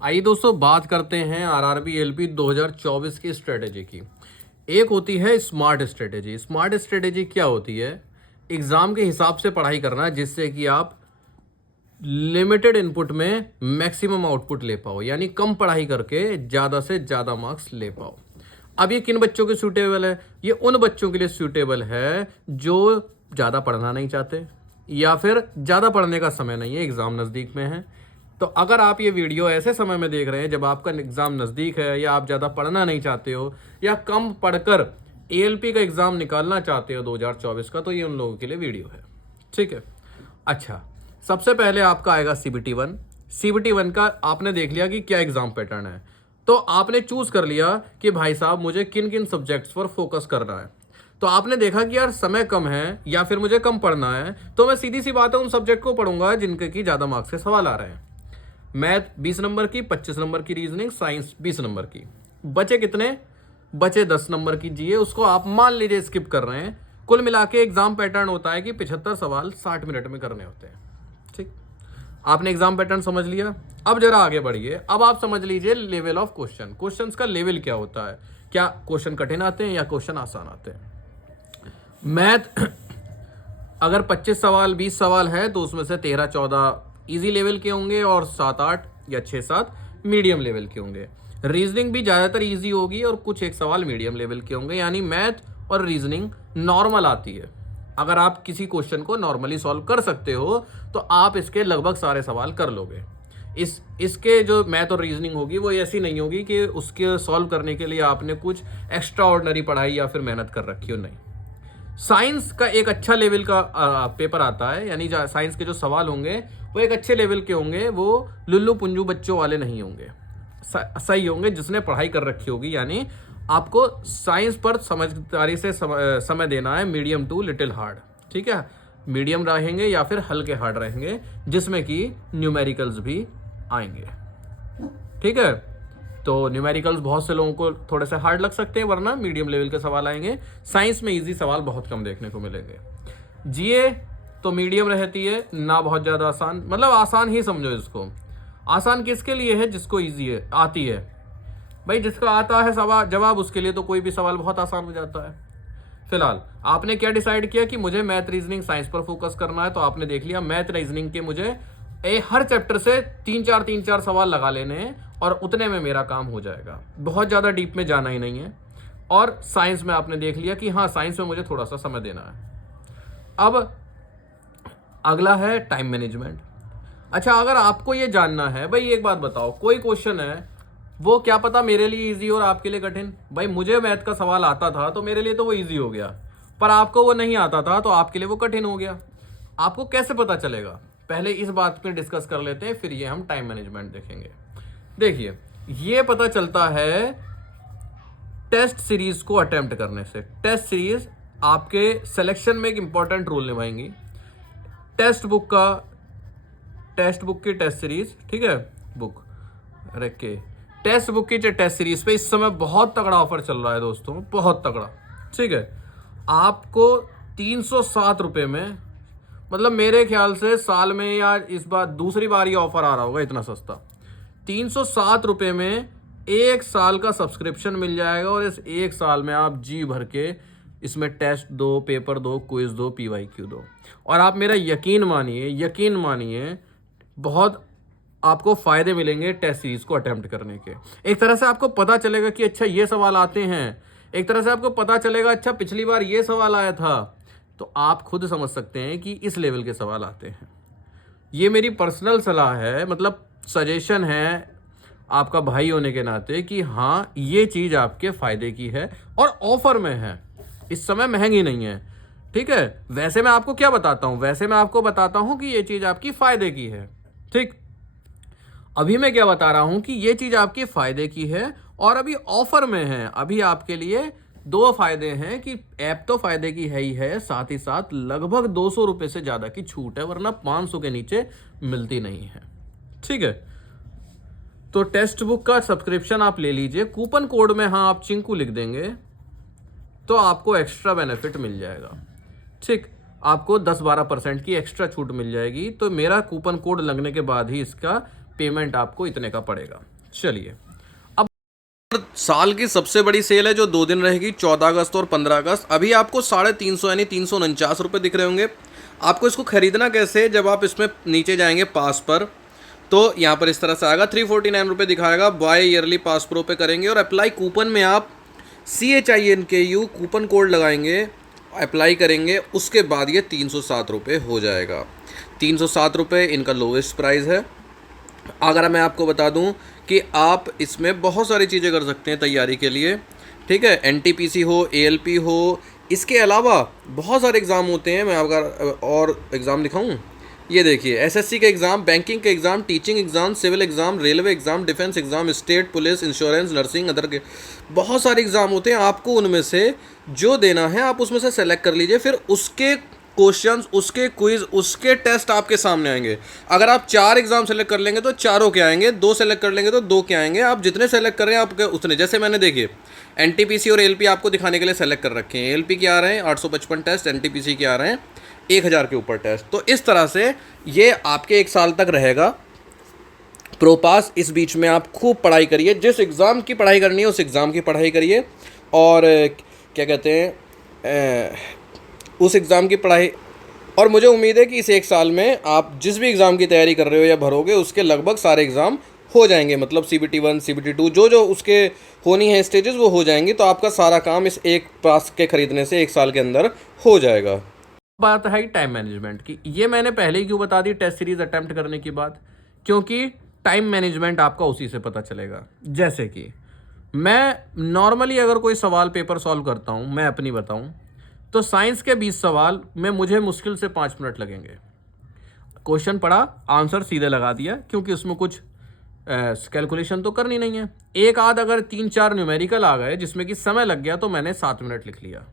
आइए दोस्तों बात करते हैं आरआरबी एलपी 2024 की स्ट्रेटेजी की। एक होती है स्मार्ट स्ट्रेटेजी। स्मार्ट स्ट्रेटेजी क्या होती है? एग्जाम के हिसाब से पढ़ाई करना जिससे कि आप लिमिटेड इनपुट में मैक्सिमम आउटपुट ले पाओ, यानी कम पढ़ाई करके ज़्यादा से ज़्यादा मार्क्स ले पाओ। अब ये किन बच्चों के सूटेबल है? ये उन बच्चों के लिए सूटेबल है जो ज़्यादा पढ़ना नहीं चाहते या फिर ज़्यादा पढ़ने का समय नहीं है, एग्ज़ाम नज़दीक में है। तो अगर आप ये वीडियो ऐसे समय में देख रहे हैं जब आपका एग्ज़ाम नज़दीक है या आप ज़्यादा पढ़ना नहीं चाहते हो या कम पढ़कर एएलपी का एग्ज़ाम निकालना चाहते हो 2024 का, तो ये उन लोगों के लिए वीडियो है। ठीक है। अच्छा, सबसे पहले आपका आएगा सीबीटी 1। सीबीटी 1 का आपने देख लिया कि क्या एग्ज़ाम पैटर्न है, तो आपने चूज़ कर लिया कि भाई साहब मुझे किन किन सब्जेक्ट्स पर फोकस करना है। तो आपने देखा कि यार समय कम है या फिर मुझे कम पढ़ना है, तो मैं सीधी सी बात है उन सब्जेक्ट को पढ़ूंगा जिनके की ज़्यादा मार्क्स के सवाल आ रहे हैं। मैथ 20 नंबर की, 25 नंबर की रीजनिंग, साइंस 20 नंबर की। बचे कितने? बचे 10 नंबर की जीए, उसको आप मान लीजिए स्किप कर रहे हैं। कुल मिला के एग्जाम पैटर्न होता है कि 75 सवाल 60 मिनट में करने होते हैं। ठीक, आपने एग्जाम पैटर्न समझ लिया। अब जरा आगे बढ़िए। अब आप समझ लीजिए लेवल ऑफ क्वेश्चन। क्वेश्चंस का लेवल क्या होता है? क्या क्वेश्चन कठिन आते हैं या क्वेश्चन आसान आते हैं? मैथ अगर 25 सवाल 20 सवाल है तो उसमें से 13-14 इजी लेवल के होंगे और 7-8 या 6-7 मीडियम लेवल के होंगे। रीजनिंग भी ज़्यादातर इजी होगी और कुछ एक सवाल मीडियम लेवल के होंगे, यानी मैथ और रीजनिंग नॉर्मल आती है। अगर आप किसी क्वेश्चन को नॉर्मली सॉल्व कर सकते हो तो आप इसके लगभग सारे सवाल कर लोगे। इसके जो मैथ और रीजनिंग होगी वो ऐसी नहीं होगी कि उसके सॉल्व करने के लिए आपने कुछ एक्स्ट्रा ऑर्डिनरी पढ़ाई या फिर मेहनत कर रखी हो, नहीं। साइंस का एक अच्छा लेवल का पेपर आता है, यानी साइंस के जो सवाल होंगे वो एक अच्छे लेवल के होंगे, वो लुल्लू पुंजू बच्चों वाले नहीं होंगे, सही होंगे, जिसने पढ़ाई कर रखी होगी। यानी आपको साइंस पर समझदारी से समय देना है, मीडियम टू लिटिल हार्ड। ठीक है, मीडियम रहेंगे या फिर हल्के हार्ड रहेंगे, जिसमें कि न्यूमेरिकल्स भी आएंगे। ठीक है, तो न्यूमेरिकल्स बहुत से लोगों को थोड़े से हार्ड लग सकते हैं, वरना मीडियम लेवल के सवाल आएंगे। साइंस में इजी सवाल बहुत कम देखने को मिलेंगे। जीए तो मीडियम रहती है, ना बहुत ज़्यादा आसान, मतलब आसान ही समझो इसको। आसान किसके लिए है? जिसको इजी है, आती है। भाई जिसका आता है सवाल जवाब, उसके लिए तो कोई भी सवाल बहुत आसान हो जाता है। फिलहाल आपने क्या डिसाइड किया कि मुझे मैथ रीजनिंग साइंस पर फोकस करना है, तो आपने देख लिया मैथ रीजनिंग के मुझे हर चैप्टर से 3-4 सवाल लगा लेने हैं और उतने में मेरा काम हो जाएगा, बहुत ज़्यादा डीप में जाना ही नहीं है। और साइंस में आपने देख लिया कि हाँ, साइंस में मुझे थोड़ा सा समय देना है। अब अगला है टाइम मैनेजमेंट। अच्छा, अगर आपको ये जानना है, भाई एक बात बताओ, कोई क्वेश्चन है वो क्या पता मेरे लिए इजी और आपके लिए कठिन। भाई मुझे मैथ का सवाल आता था तो मेरे लिए तो वो इजी हो गया, पर आपको वो नहीं आता था तो आपके लिए वो कठिन हो गया। आपको कैसे पता चलेगा? पहले इस बात पे डिस्कस कर लेते हैं, फिर ये हम टाइम मैनेजमेंट देखेंगे। देखिए, ये पता चलता है टेस्ट सीरीज को अटेम्प्ट करने से। टेस्ट सीरीज आपके सिलेक्शन में एक इंपॉर्टेंट रोल निभाएंगी। टेस्ट बुक की टेस्ट सीरीज, ठीक है, बुक रख के टेस्ट बुक की टेस्ट सीरीज पे इस समय बहुत तगड़ा ऑफर चल रहा है दोस्तों, बहुत तगड़ा। ठीक है, आपको 307 रुपये में, मतलब मेरे ख्याल से साल में या इस बार दूसरी बार ये ऑफर आ रहा होगा, इतना सस्ता 307 रुपये में 1 साल का सब्सक्रिप्शन मिल जाएगा। और इस 1 साल में आप जी भर के इसमें टेस्ट दो, पेपर दो, क्विज दो, पीवाईक्यू दो, और आप मेरा यकीन मानिए बहुत आपको फायदे मिलेंगे टेस्ट सीरीज को अटेम्प्ट करने के। एक तरह से आपको पता चलेगा कि अच्छा ये सवाल आते हैं, एक तरह से आपको पता चलेगा अच्छा पिछली बार ये सवाल आया था, तो आप खुद समझ सकते हैं कि इस लेवल के सवाल आते हैं। ये मेरी पर्सनल सलाह है, मतलब सजेशन है आपका भाई होने के नाते, कि हाँ ये चीज़ आपके फ़ायदे की है और ऑफर में है, इस समय महंगी नहीं है। ठीक है, वैसे मैं आपको क्या बताता हूँ? वैसे मैं आपको बताता हूँ कि ये चीज़ आपकी फ़ायदे की है। ठीक, अभी मैं क्या बता रहा हूँ कि ये चीज़ आपके फ़ायदे की है और अभी ऑफर में है। अभी आपके लिए 2 फायदे हैं कि ऐप तो फायदे की है ही है, साथ ही साथ लगभग 200 रुपये से ज़्यादा की छूट है, वरना 500 के नीचे मिलती नहीं है। ठीक है, तो टेक्स्ट बुक का सब्सक्रिप्शन आप ले लीजिए। कूपन कोड में हाँ आप चिंकू लिख देंगे तो आपको एक्स्ट्रा बेनिफिट मिल जाएगा। ठीक, आपको 10-12% की एक्स्ट्रा छूट मिल जाएगी। तो मेरा कूपन कोड लगने के बाद ही इसका पेमेंट आपको इतने का पड़ेगा। चलिए, अब साल की सबसे बड़ी सेल है जो 2 दिन रहेगी, 14 अगस्त और 15 अगस्त। अभी आपको 350 यानी 349 रुपये दिख रहे होंगे। आपको इसको खरीदना कैसे, जब आप इसमें नीचे जाएंगे पास पर, तो यहाँ पर इस तरह से आएगा, 349 रुपये दिखाएगा। बाय ईयरली पास प्रो पे करेंगे और अप्लाई कूपन में आप CHINKU कूपन कोड लगाएंगे, अप्लाई करेंगे, उसके बाद ये 307 रुपये हो जाएगा। 307 रुपये इनका लोवेस्ट प्राइस है। अगर मैं आपको बता दूं कि आप इसमें बहुत सारी चीज़ें कर सकते हैं तैयारी के लिए, ठीक है। NTPC हो, ALP हो, इसके अलावा बहुत सारे एग्ज़ाम होते हैं। मैं आपका और एग्ज़ाम दिखाऊं, ये देखिए, SSC के एग्ज़ाम, बैंकिंग के exam, teaching exam, civil exam, railway exam, defence exam, state police, insurance, nursing, other के बहुत सारे एग्ज़ाम होते हैं। आपको उनमें से जो देना है आप उसमें से सेलेक्ट कर लीजिए, फिर उसके क्वेश्चंस, उसके क्विज, उसके टेस्ट आपके सामने आएंगे। अगर आप 4 एग्जाम सेलेक्ट कर लेंगे तो चारों के आएंगे, 2 सेलेक्ट कर लेंगे तो 2 के आएंगे। आप जितने सेलेक्ट कर रहे हैं आपके उतने, जैसे मैंने देखिए NTPC और ALP आपको दिखाने के लिए सेलेक्ट कर रखे हैं। ALP के आ रहे हैं 855 टेस्ट, NTPC के आ रहे हैं 1000 के ऊपर टेस्ट। तो इस तरह से ये आपके 1 साल तक रहेगा प्रोपास। इस बीच में आप खूब पढ़ाई करिए, जिस एग्ज़ाम की पढ़ाई करनी है उस एग्ज़ाम की पढ़ाई करिए, और क्या कहते हैं, उस एग्ज़ाम की पढ़ाई। और मुझे उम्मीद है कि इस 1 साल में आप जिस भी एग्ज़ाम की तैयारी कर रहे हो या भरोगे, उसके लगभग सारे एग्ज़ाम हो जाएंगे। मतलब CBT 1, CBT 2, जो जो उसके होनी है स्टेजेस, वो हो जाएंगी। तो आपका सारा काम इस एक पास के ख़रीदने से 1 साल के अंदर हो जाएगा। बात है टाइम मैनेजमेंट की। ये मैंने पहले ही क्यों बता दी टेस्ट सीरीज़ अटैम्प्ट करने की बात, क्योंकि टाइम मैनेजमेंट आपका उसी से पता चलेगा। जैसे कि मैं नॉर्मली अगर कोई सवाल पेपर सॉल्व करता हूँ, मैं अपनी बताऊँ तो साइंस के 20 सवाल में मुझे मुश्किल से 5 मिनट लगेंगे। क्वेश्चन पढ़ा, आंसर सीधे लगा दिया, क्योंकि उसमें कुछ कैलकुलेशन तो करनी नहीं है। एक आध अगर 3-4 न्यूमेरिकल आ गए जिसमें कि समय लग गया तो मैंने 7 मिनट लिख लिया।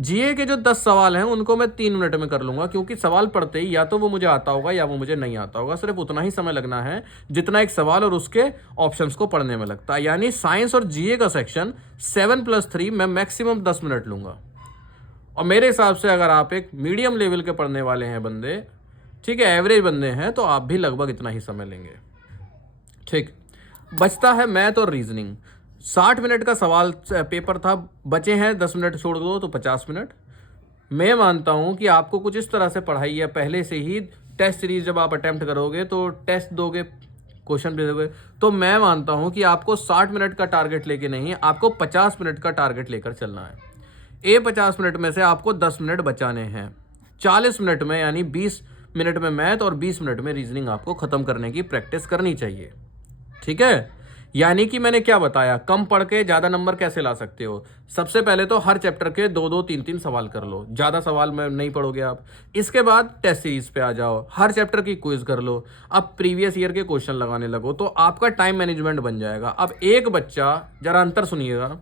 GA के जो 10 सवाल हैं उनको मैं 3 मिनट में कर लूँगा, क्योंकि सवाल पढ़ते ही या तो वो मुझे आता होगा या वो मुझे नहीं आता होगा। सिर्फ उतना ही समय लगना है जितना एक सवाल और उसके ऑप्शंस को पढ़ने में लगता है। यानी साइंस और GA का सेक्शन 7+3 मैं मैक्सिमम 10 मिनट लूँगा। और मेरे हिसाब से अगर आप एक मीडियम लेवल के पढ़ने वाले हैं बंदे, ठीक है, एवरेज बंदे हैं, तो आप भी लगभग इतना ही समय लेंगे। ठीक, बचता है मैथ और रीजनिंग। 60 मिनट का सवाल पेपर था, बचे हैं 10 मिनट छोड़ दो तो 50 मिनट। मैं मानता हूं कि आपको कुछ इस तरह से पढ़ाई है पहले से ही। टेस्ट सीरीज जब आप अटेम्प्ट करोगे तो टेस्ट दोगे, क्वेश्चन भी दोगे, तो मैं मानता हूं कि आपको 60 मिनट का टारगेट लेके नहीं, आपको 50 मिनट का टारगेट लेकर चलना है। 50 मिनट में से आपको 10 मिनट बचाने हैं। 40 मिनट में यानी 20 मिनट में मैथ और 20 मिनट में रीजनिंग आपको ख़त्म करने की प्रैक्टिस करनी चाहिए। ठीक है, यानी कि मैंने क्या बताया, कम पढ़ के ज़्यादा नंबर कैसे ला सकते हो। सबसे पहले तो हर चैप्टर के 2-2, 3-3 सवाल कर लो, ज़्यादा सवाल में नहीं पढ़ोगे आप। इसके बाद टेस्ट सीरीज पे आ जाओ, हर चैप्टर की क्विज कर लो, अब प्रीवियस ईयर के क्वेश्चन लगाने लगो, तो आपका टाइम मैनेजमेंट बन जाएगा। अब एक बच्चा, जरा अंतर सुनिएगा,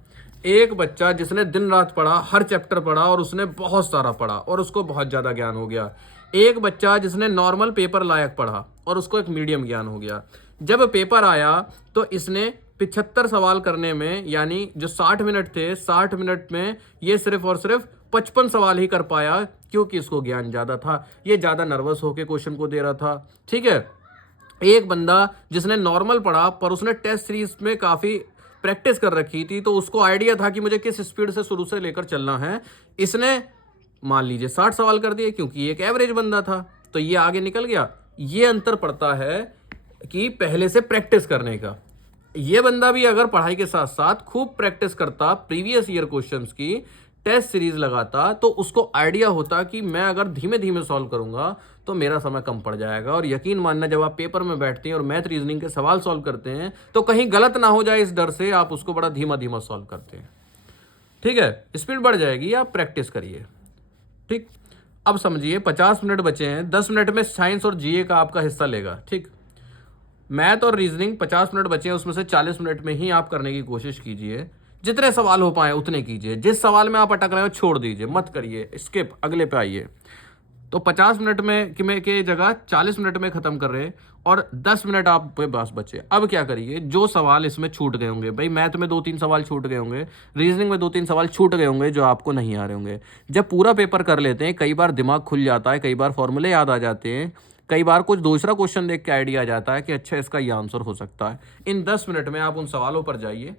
एक बच्चा जिसने दिन रात पढ़ा, हर चैप्टर पढ़ा और उसने बहुत सारा पढ़ा और उसको बहुत ज़्यादा ज्ञान हो गया। एक बच्चा जिसने नॉर्मल पेपर लायक पढ़ा और उसको एक मीडियम ज्ञान हो गया। जब पेपर आया तो इसने 75 सवाल करने में, यानी जो 60 मिनट थे, 60 मिनट में ये सिर्फ और सिर्फ 55 सवाल ही कर पाया, क्योंकि इसको ज्ञान ज़्यादा था, ये ज़्यादा नर्वस होकर क्वेश्चन को दे रहा था। ठीक है, एक बंदा जिसने नॉर्मल पढ़ा पर उसने टेस्ट सीरीज में काफ़ी प्रैक्टिस कर रखी थी, तो उसको आइडिया था कि मुझे किस स्पीड से शुरू से लेकर चलना है, इसने मान लीजिए 60 सवाल कर दिए, क्योंकि एक एवरेज बंदा था तो ये आगे निकल गया। ये अंतर पड़ता है कि पहले से प्रैक्टिस करने का। ये बंदा भी अगर पढ़ाई के साथ साथ खूब प्रैक्टिस करता, प्रीवियस ईयर क्वेश्चंस की टेस्ट सीरीज लगाता, तो उसको आइडिया होता कि मैं अगर धीमे धीमे सॉल्व करूंगा तो मेरा समय कम पड़ जाएगा। और यकीन मानना, जब आप पेपर में बैठते हैं और मैथ रीजनिंग के सवाल सॉल्व करते हैं तो कहीं गलत ना हो जाए, इस डर से आप उसको बड़ा धीमा धीमा सॉल्व करते हैं। ठीक है, स्पीड बढ़ जाएगी, आप प्रैक्टिस करिए। ठीक, अब समझिए 50 मिनट बचे हैं, 10 मिनट में साइंस और GA का आपका हिस्सा लेगा। ठीक, मैथ और रीजनिंग 50 मिनट बचे हैं, उसमें से 40 मिनट में ही आप करने की कोशिश कीजिए। जितने सवाल हो पाए उतने कीजिए। जिस सवाल में आप अटक रहे हो छोड़ दीजिए, मत करिए, स्किप, अगले पे आइए। तो 50 मिनट में के जगह 40 मिनट में ख़त्म कर रहे और 10 मिनट आप पे बस बचे। अब क्या करिए, जो सवाल इसमें छूट गए होंगे, भाई मैथ में 2-3 सवाल छूट गए होंगे, रीजनिंग में 2-3 सवाल छूट गए होंगे जो आपको नहीं आ रहे होंगे। जब पूरा पेपर कर लेते हैं, कई बार दिमाग खुल जाता है, कई बार फॉर्मूले याद आ जाते हैं, कई बार कुछ दूसरा क्वेश्चन देख के आइडिया आ जाता है कि अच्छा इसका ये आंसर हो सकता है। इन 10 मिनट में आप उन सवालों पर जाइए।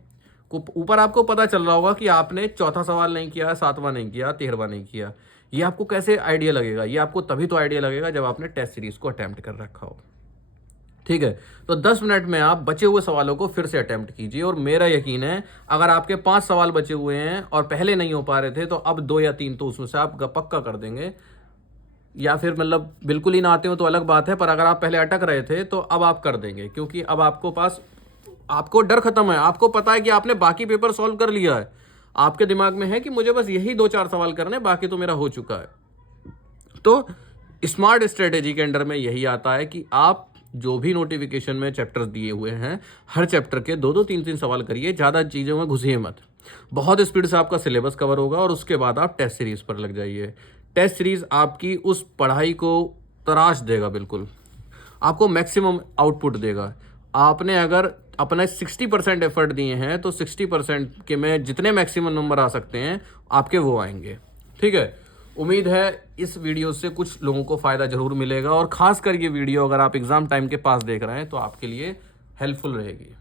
ऊपर आपको पता चल रहा होगा कि आपने चौथा सवाल नहीं किया, 7वां नहीं किया, 13वां नहीं किया। ये आपको कैसे आइडिया लगेगा? ये आपको तभी तो आइडिया लगेगा जब आपने टेस्ट सीरीज को अटेम्प्ट कर रखा हो। ठीक है, तो 10 मिनट में आप बचे हुए सवालों को फिर से अटेम्प्ट कीजिए, और मेरा यकीन है अगर आपके 5 सवाल बचे हुए हैं और पहले नहीं हो पा रहे थे, तो अब 2 या 3 तो उसमें से आप पक्का कर देंगे। या फिर मतलब बिल्कुल ही ना आते हो तो अलग बात है, पर अगर आप पहले अटक रहे थे तो अब आप कर देंगे, क्योंकि अब आपको पास, आपको डर खत्म है। आपको पता है कि आपने बाकी पेपर सॉल्व कर लिया है। आपके दिमाग में है कि मुझे बस यही 2-4 सवाल करने, बाकी तो मेरा हो चुका है। तो स्मार्ट स्ट्रेटेजी के अंडर में यही आता है कि आप जो भी नोटिफिकेशन में चैप्टर्स दिए हुए हैं, हर चैप्टर के 2-2 3-3 सवाल करिए। ज़्यादा चीज़ों में घुसिए मत। बहुत स्पीड से आपका सिलेबस कवर होगा, और उसके बाद आप टेस्ट सीरीज पर लग जाइए। टेस्ट सीरीज आपकी उस पढ़ाई को तराश देगा, बिल्कुल आपको मैक्सिमम आउटपुट देगा। आपने अगर अपने 60% एफर्ट दिए हैं, तो 60% के में जितने मैक्सिमम नंबर आ सकते हैं आपके वो आएंगे। ठीक है, उम्मीद है इस वीडियो से कुछ लोगों को फ़ायदा ज़रूर मिलेगा, और ख़ासकर ये वीडियो अगर आप एग्ज़ाम टाइम के पास देख रहे हैं तो आपके लिए हेल्पफुल रहेगी।